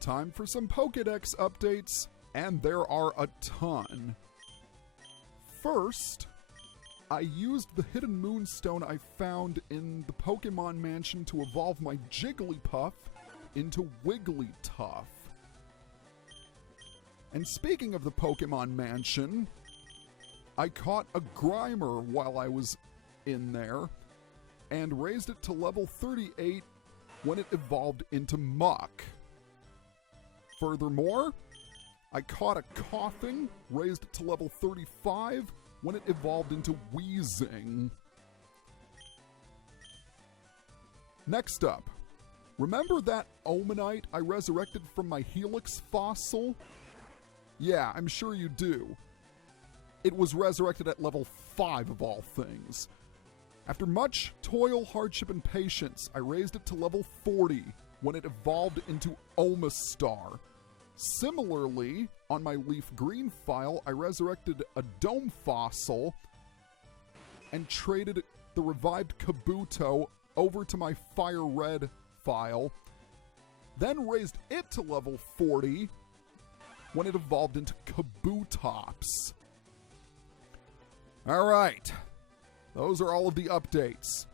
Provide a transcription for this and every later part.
Time for some Pokédex updates, and there are a ton. First, I used the hidden moonstone I found in the Pokemon Mansion to evolve my Jigglypuff into Wigglytuff. And speaking of the Pokemon Mansion, I caught a Grimer while I was in there and raised it to level 38 when it evolved into Muck. Furthermore, I caught a Coughing, raised it to level 35 when it evolved into Wheezing. Next up, remember that Omanite I resurrected from my Helix fossil? Yeah, I'm sure you do. It was resurrected at level 5 of all things. After much toil, hardship, and patience, I raised it to level 40 when it evolved into Omastar. Similarly, on my Leaf Green file, I resurrected a Dome fossil and traded the revived Kabuto over to my Fire Red file, then raised it to level 40 when it evolved into Kabutops. Alright, those are all of the updates.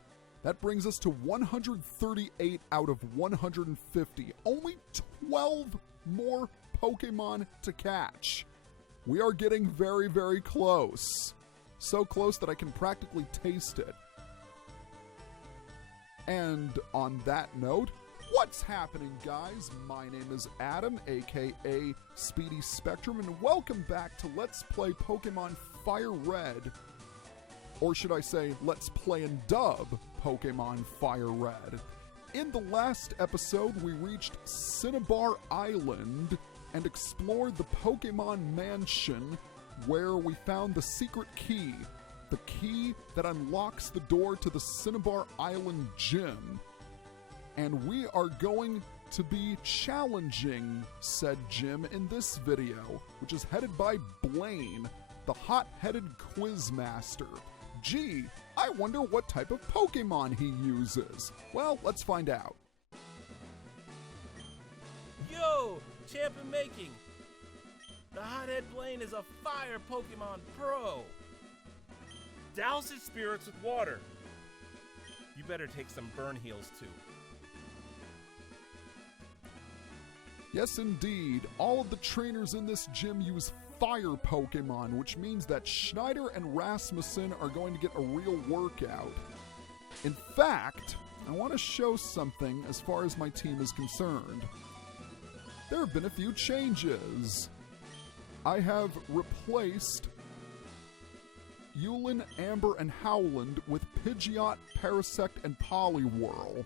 That brings us to 138 out of 150. Only 12 more Pokemon to catch. We are getting very, very close. So close that I can practically taste it. And on that note, what's happening, guys? My name is Adam, aka Speedy Spectrum, and welcome back to Let's Play Pokemon Fire Red. Or should I say, Let's Play and Dub Pokemon Fire Red. In the last episode, we reached Cinnabar Island and explored the Pokemon Mansion, where we found the secret key. The key that unlocks the door to the Cinnabar Island Gym. And we are going to be challenging said gym in this video, which is headed by Blaine, the hot-headed quizmaster. Gee, I wonder what type of Pokemon he uses. Well, let's find out. Yo, champ in making. The hothead Blaine is a fire Pokemon pro. Douse his spirits with water. You better take some burn heals too. Yes, indeed. All of the trainers in this gym use fire Pokemon, which means that Schneider and Rasmussen are going to get a real workout. In fact, I want to show something as far as my team is concerned. There have been a few changes. I have replaced Yulin, Amber, and Howland with Pidgeot, Parasect, and Poliwhirl.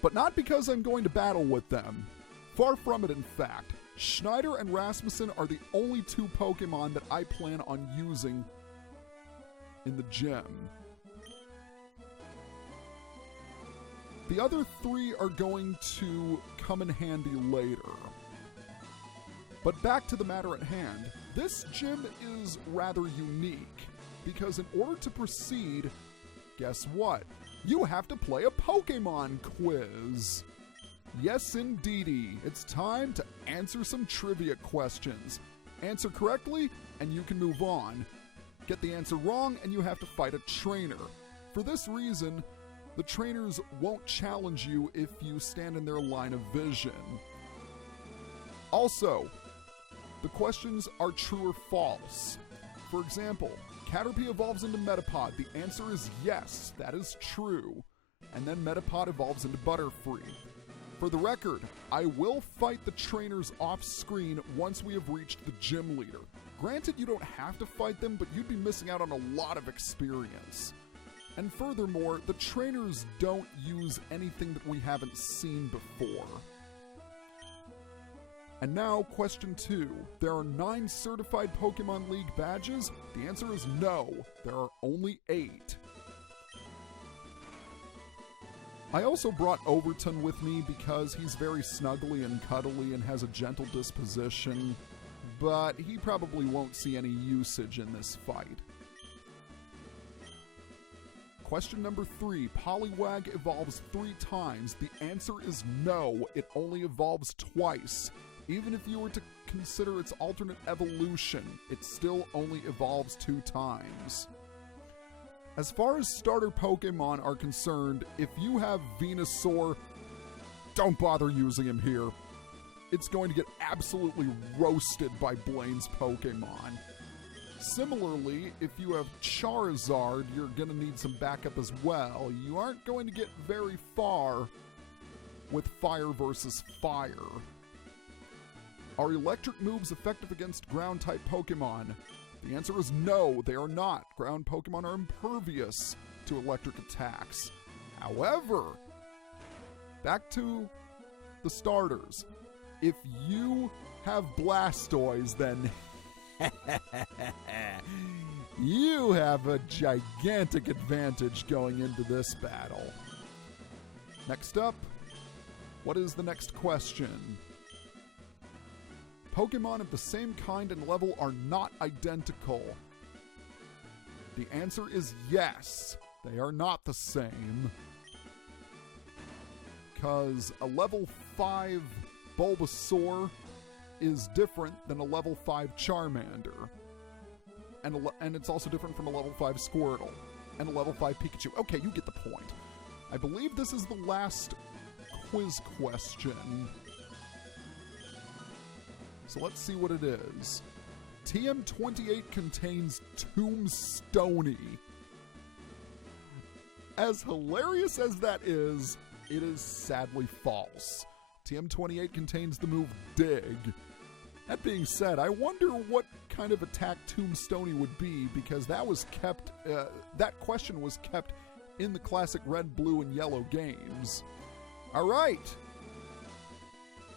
But not because I'm going to battle with them. Far from it, in fact. Schneider and Rasmussen are the only two Pokemon that I plan on using in the gym. The other three are going to come in handy later. But back to the matter at hand. This gym is rather unique, because in order to proceed, guess what? You have to play a Pokemon quiz. Yes, indeedy. It's time to answer some trivia questions. Answer correctly, and you can move on. Get the answer wrong, and you have to fight a trainer. For this reason, the trainers won't challenge you if you stand in their line of vision. Also, the questions are true or false. For example, Caterpie evolves into Metapod. The answer is yes, that is true. And then Metapod evolves into Butterfree. For the record, I will fight the trainers off-screen once we have reached the gym leader. Granted, you don't have to fight them, but you'd be missing out on a lot of experience. And furthermore, the trainers don't use anything that we haven't seen before. And now, question 2. There are 9 certified Pokemon League badges? The answer is no. There are only 8. I also brought Overton with me because he's very snuggly and cuddly and has a gentle disposition, but he probably won't see any usage in this fight. Question number 3. Poliwag evolves 3 times. The answer is no. It only evolves twice. Even if you were to consider its alternate evolution, it still only evolves 2 times. As far as starter Pokemon are concerned, if you have Venusaur, don't bother using him here. It's going to get absolutely roasted by Blaine's Pokemon. Similarly, if you have Charizard, you're going to need some backup as well. You aren't going to get very far with fire versus fire. Are electric moves effective against ground-type Pokemon? The answer is no, they are not. Ground Pokemon are impervious to electric attacks. However, back to the starters. If you have Blastoise, then you have a gigantic advantage going into this battle. Next up, what is the next question? Pokemon of the same kind and level are not identical. The answer is yes, they are not the same. Because a level 5 Bulbasaur is different than a level 5 Charmander. And it's also different from a level 5 Squirtle and a level 5 Pikachu. Okay, you get the point. I believe this is the last quiz question. So let's see what it is. TM28 contains Tombstony. As hilarious as that is, it is sadly false. TM28 contains the move Dig. That being said, I wonder what kind of attack Tombstony would be, because that was kept. That question was kept in the classic Red, Blue, and Yellow games. All right.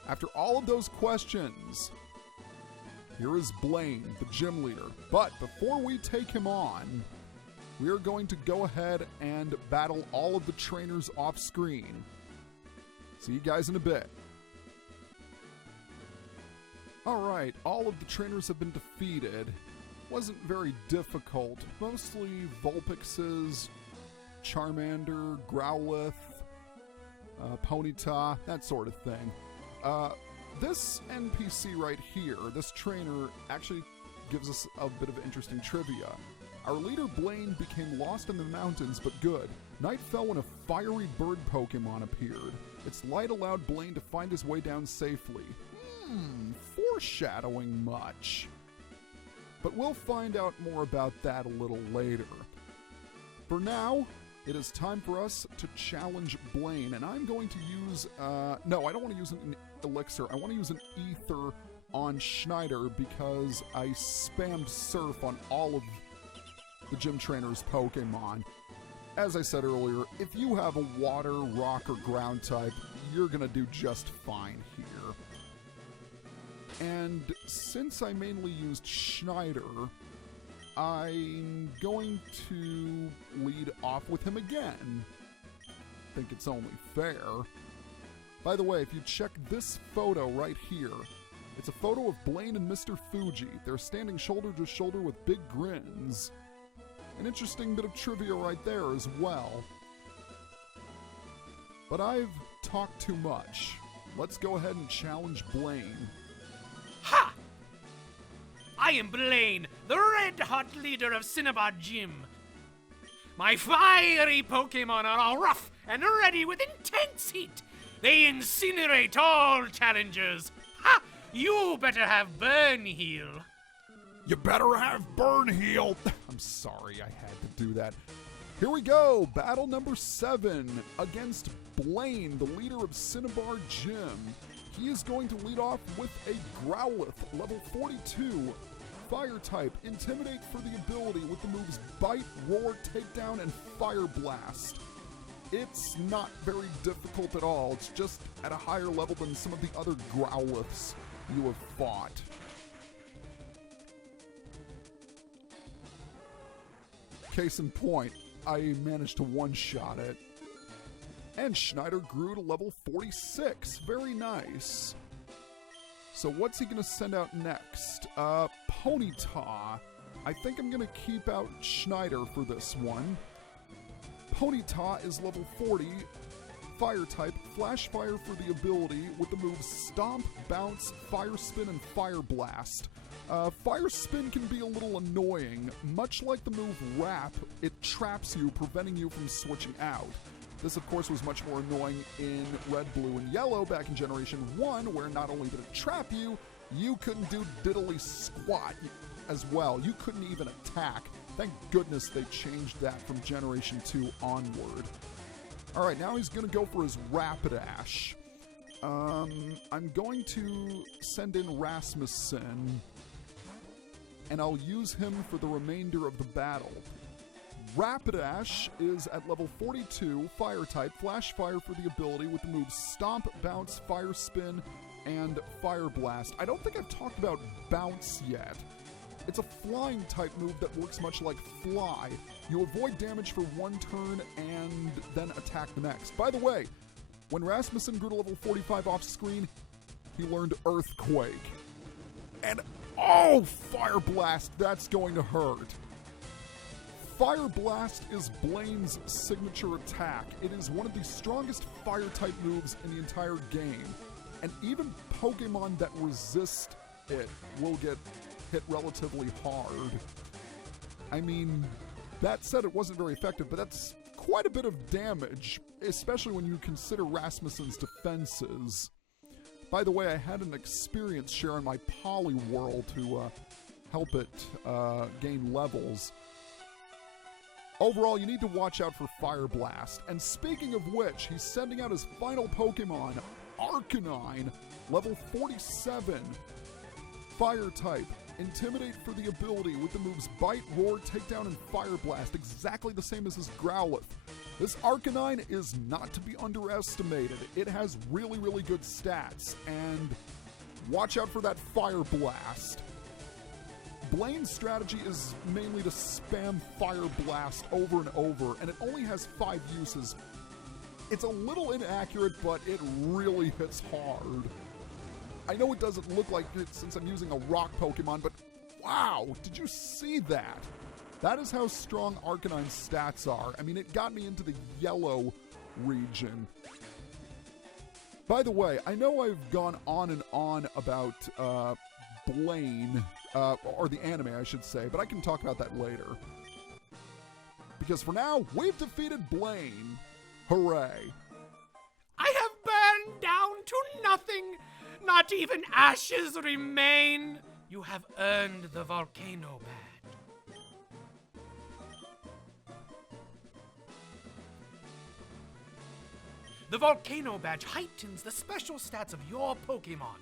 After all of those questions, here is Blaine, the gym leader. But before we take him on, we are going to go ahead and battle all of the trainers off screen. See you guys in a bit. Alright, all of the trainers have been defeated. Wasn't very difficult. Mostly Vulpixes, Charmander, Growlithe, Ponyta, that sort of thing. This NPC right here, this trainer, actually gives us a bit of interesting trivia. Our leader Blaine became lost in the mountains, but good. Night fell when a fiery bird Pokemon appeared. Its light allowed Blaine to find his way down safely. Foreshadowing much. But we'll find out more about that a little later. For now, it is time for us to challenge Blaine, and I'm going to use, no, I don't want to use an elixir. I want to use an ether on Schneider because I spammed Surf on all of the gym trainer's Pokemon. As I said earlier, if you have a water, rock, or ground type, you're going to do just fine here. And since I mainly used Schneider, I'm going to lead off with him again. I think it's only fair. By the way, if you check this photo right here, it's a photo of Blaine and Mr. Fuji. They're standing shoulder to shoulder with big grins. An interesting bit of trivia right there as well. But I've talked too much. Let's go ahead and challenge Blaine. Ha! I am Blaine, the red-hot leader of Cinnabar Gym. My fiery Pokemon are all rough and ready with intense heat. They incinerate all challengers. Ha! You better have Burn Heal. You better have Burn Heal. I'm sorry I had to do that. Here we go. Battle number 7 against Blaine, the leader of Cinnabar Gym. He is going to lead off with a Growlithe, level 42. Fire type, Intimidate for the ability with the moves Bite, Roar, Takedown, and Fire Blast. It's not very difficult at all. It's just at a higher level than some of the other Growliths you have fought. Case in point, I managed to one-shot it. And Schneider grew to level 46. Very nice. So what's he going to send out next? Ponyta. I think I'm going to keep out Schneider for this one. Ponyta is level 40, Fire type, Flash Fire for the ability with the moves Stomp, Bounce, Fire Spin, and Fire Blast. Fire Spin can be a little annoying. Much like the move Wrap, it traps you, preventing you from switching out. This, of course, was much more annoying in Red, Blue, and Yellow back in Generation 1, where not only did it trap you, you couldn't do diddly squat as well. You couldn't even attack. Thank goodness they changed that from Generation 2 onward. Alright, now he's going to go for his Rapidash. I'm going to send in Rasmussen, and I'll use him for the remainder of the battle. Rapidash is at level 42, Fire type, Flash Fire for the ability with the moves Stomp, Bounce, Fire Spin, and Fire Blast. I don't think I've talked about Bounce yet. It's a flying type move that works much like Fly. You avoid damage for one turn and then attack the next. By the way, when Rasmussen grew to level 45 off screen, he learned Earthquake. And oh, Fire Blast, that's going to hurt. Fire Blast is Blaine's signature attack. It is one of the strongest fire type moves in the entire game. And even Pokemon that resist it will get hit relatively hard. I mean, that said, it wasn't very effective, but that's quite a bit of damage, especially when you consider Rasmussen's defenses. By the way, I had an experience share on my Poliwhirl to help it gain levels. Overall, you need to watch out for Fire Blast. And speaking of which, he's sending out his final Pokemon, Arcanine, level 47, Fire type. Intimidate for the ability with the moves Bite, Roar, Takedown, and Fire Blast, exactly the same as his Growlithe. This Arcanine is not to be underestimated. It has really, really good stats, and watch out for that Fire Blast. Blaine's strategy is mainly to spam Fire Blast over and over, and it only has 5 uses. It's a little inaccurate, but it really hits hard. I know it doesn't look like it since I'm using a rock Pokemon, but wow, did you see that? That is how strong Arcanine's stats are. I mean, it got me into the yellow region. By the way, I know I've gone on and on about Blaine, or the anime, I should say, but I can talk about that later. Because for now, we've defeated Blaine. Hooray. I have burned down to nothing. Not even ashes remain. You have earned the volcano badge. The volcano badge heightens the special stats of your Pokemon.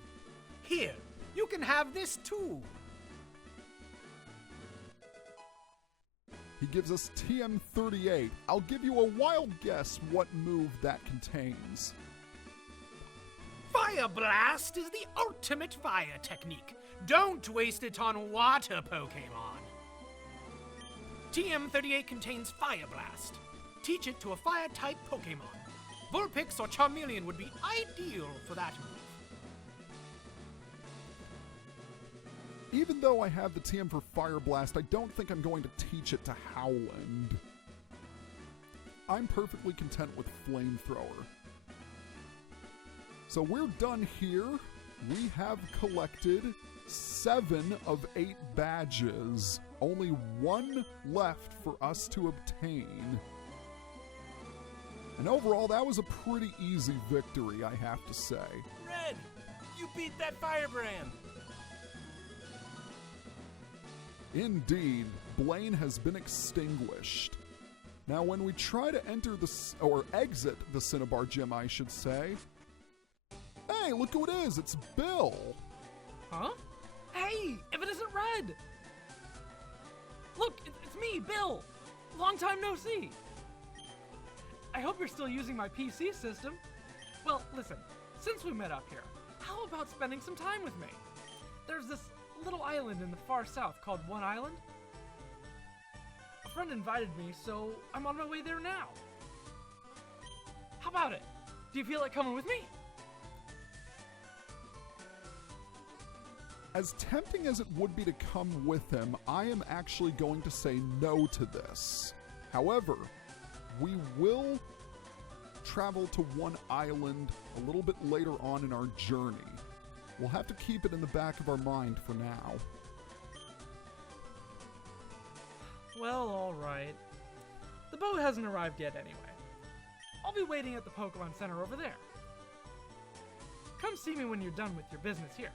Here, you can have this too. He gives us TM38. I'll give you a wild guess what move that contains. Fire Blast is the ultimate fire technique. Don't waste it on water Pokemon. TM38 contains Fire Blast. Teach it to a fire-type Pokemon. Vulpix or Charmeleon would be ideal for that move. Even though I have the TM for Fire Blast, I don't think I'm going to teach it to Howland. I'm perfectly content with Flamethrower. So we're done here. We have collected 7 of 8 badges. Only 1 left for us to obtain. And overall, that was a pretty easy victory, I have to say. Red, you beat that firebrand. Indeed, Blaine has been extinguished. Now, when we try to enter or exit the Cinnabar Gym, I should say. Hey, look who it is! It's Bill! Huh? Hey, if it isn't Red! Look, it's me, Bill! Long time no see! I hope you're still using my PC system. Well, listen, since we met up here, how about spending some time with me? There's this little island in the far south called One Island. A friend invited me, so I'm on my way there now. How about it? Do you feel like coming with me? As tempting as it would be to come with him, I am actually going to say no to this. However, we will travel to one island a little bit later on in our journey. We'll have to keep it in the back of our mind for now. Well, alright. The boat hasn't arrived yet anyway. I'll be waiting at the Pokemon Center over there. Come see me when you're done with your business here.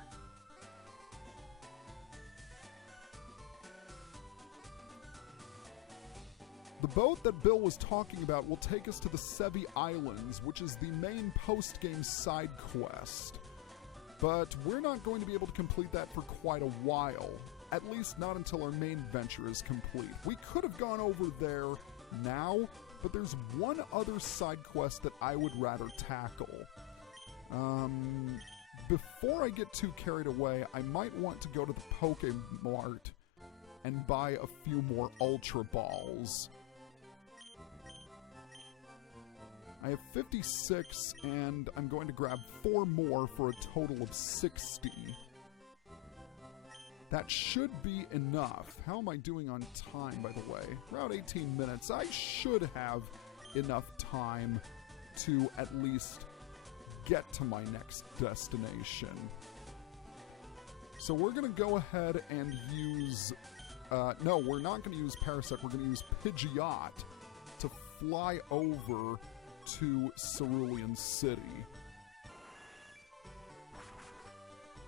The boat that Bill was talking about will take us to the Sevi Islands, which is the main post-game side quest. But we're not going to be able to complete that for quite a while. At least not until our main venture is complete. We could have gone over there now, but there's one other side quest that I would rather tackle. Before I get too carried away, I might want to go to the Pokemart and buy a few more Ultra Balls. I have 56, and I'm going to grab 4 more for a total of 60. That should be enough. How am I doing on time, by the way? Around 18 minutes. I should have enough time to at least get to my next destination. So we're going to go ahead and use... no, we're not going to use Parasect. We're going to use Pidgeot to fly over to Cerulean City.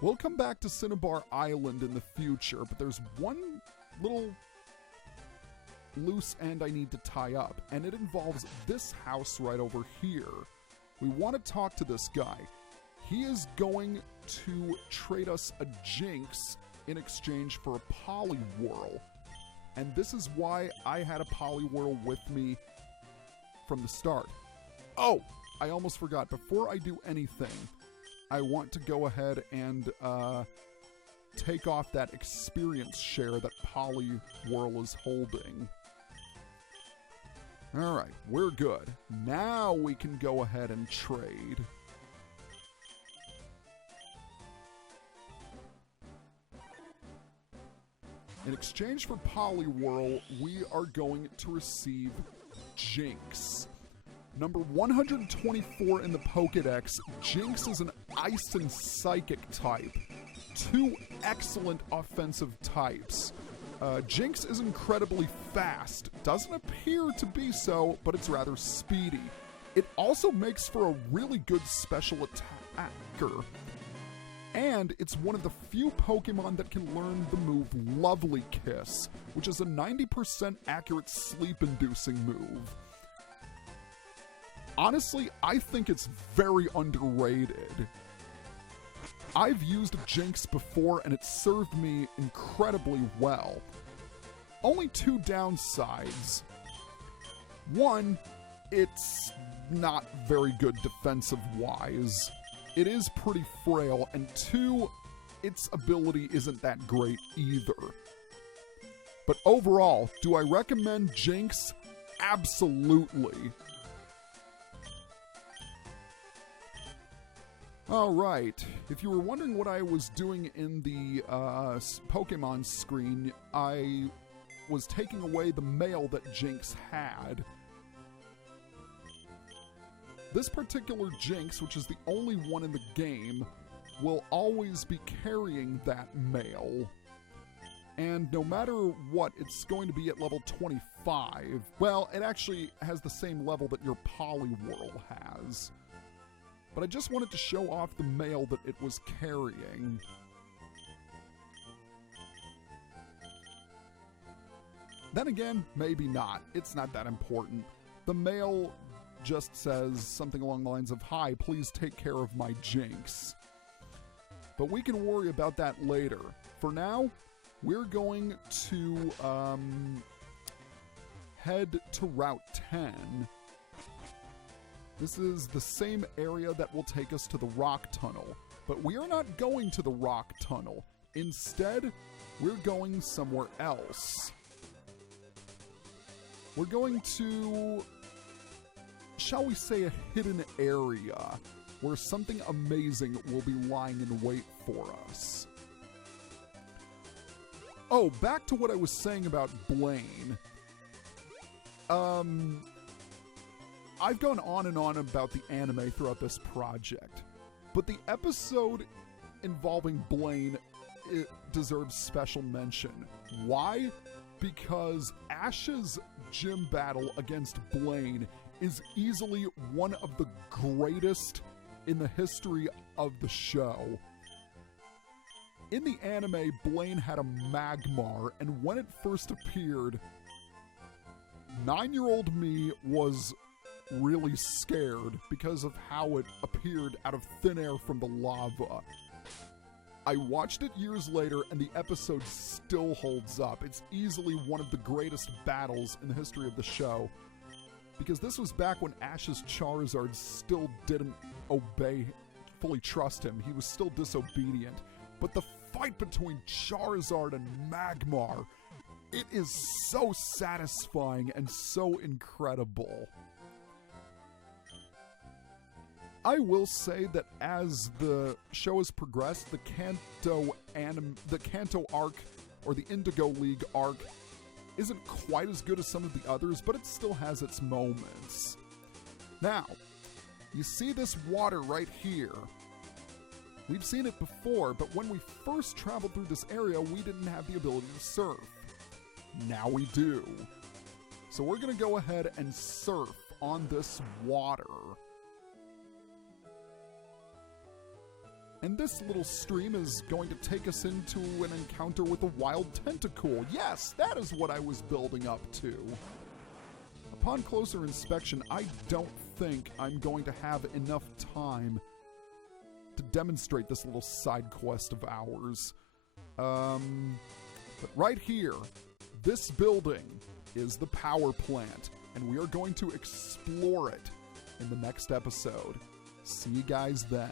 We'll come back to Cinnabar Island in the future, but there's one little loose end I need to tie up, and it involves this house right over here. We want to talk to this guy. He is going to trade us a Jinx in exchange for a Poliwhirl. And this is why I had a Poliwhirl with me from the start. Oh, I almost forgot. Before I do anything, I want to go ahead and take off that experience share that Poliwhirl is holding. Alright, we're good. Now we can go ahead and trade. In exchange for Poliwhirl, we are going to receive Jinx. Number 124 in the Pokédex, Jinx is an Ice and Psychic type. 2 excellent offensive types. Jinx is incredibly fast. Doesn't appear to be so, but it's rather speedy. It also makes for a really good special attacker. And it's one of the few Pokemon that can learn the move Lovely Kiss, which is a 90% accurate sleep-inducing move. Honestly, I think it's very underrated. I've used Jinx before and it served me incredibly well. Only 2 downsides. 1, it's not very good defensive-wise. It is pretty frail, and 2, its ability isn't that great either. But overall, do I recommend Jinx? Absolutely. Alright, if you were wondering what I was doing in the Pokemon screen, I was taking away the mail that Jinx had. This particular Jinx, which is the only one in the game, will always be carrying that mail. And no matter what, it's going to be at level 25. Well, it actually has the same level that your Poliwhirl has. But I just wanted to show off the mail that it was carrying. Then again, maybe not. It's not that important. The mail just says something along the lines of, "Hi, please take care of my Jinx." But we can worry about that later. For now, we're going to head to Route 10. This is the same area that will take us to the Rock Tunnel. But we are not going to the Rock Tunnel. Instead, we're going somewhere else. We're going to, shall we say, a hidden area where something amazing will be lying in wait for us. Oh, back to what I was saying about Blaine. I've gone on and on about the anime throughout this project, but the episode involving Blaine, it deserves special mention. Why? Because Ash's gym battle against Blaine is easily one of the greatest in the history of the show. In the anime, Blaine had a Magmar, and when it first appeared, 9-year-old me was really scared because of how it appeared out of thin air from the lava. I watched it years later, and the episode still holds up. It's easily one of the greatest battles in the history of the show, because this was back when Ash's Charizard still didn't fully trust him. He was still disobedient. But the fight between Charizard and Magmar, it is so satisfying and so incredible. I will say that as the show has progressed, the Kanto arc, or the Indigo League arc, isn't quite as good as some of the others, but it still has its moments. Now, you see this water right here. We've seen it before, but when we first traveled through this area, we didn't have the ability to surf. Now we do. So we're going to go ahead and surf on this water. And this little stream is going to take us into an encounter with a wild tentacool. Yes, that is what I was building up to. Upon closer inspection, I don't think I'm going to have enough time to demonstrate this little side quest of ours. But right here, this building is the power plant, and we are going to explore it in the next episode. See you guys then.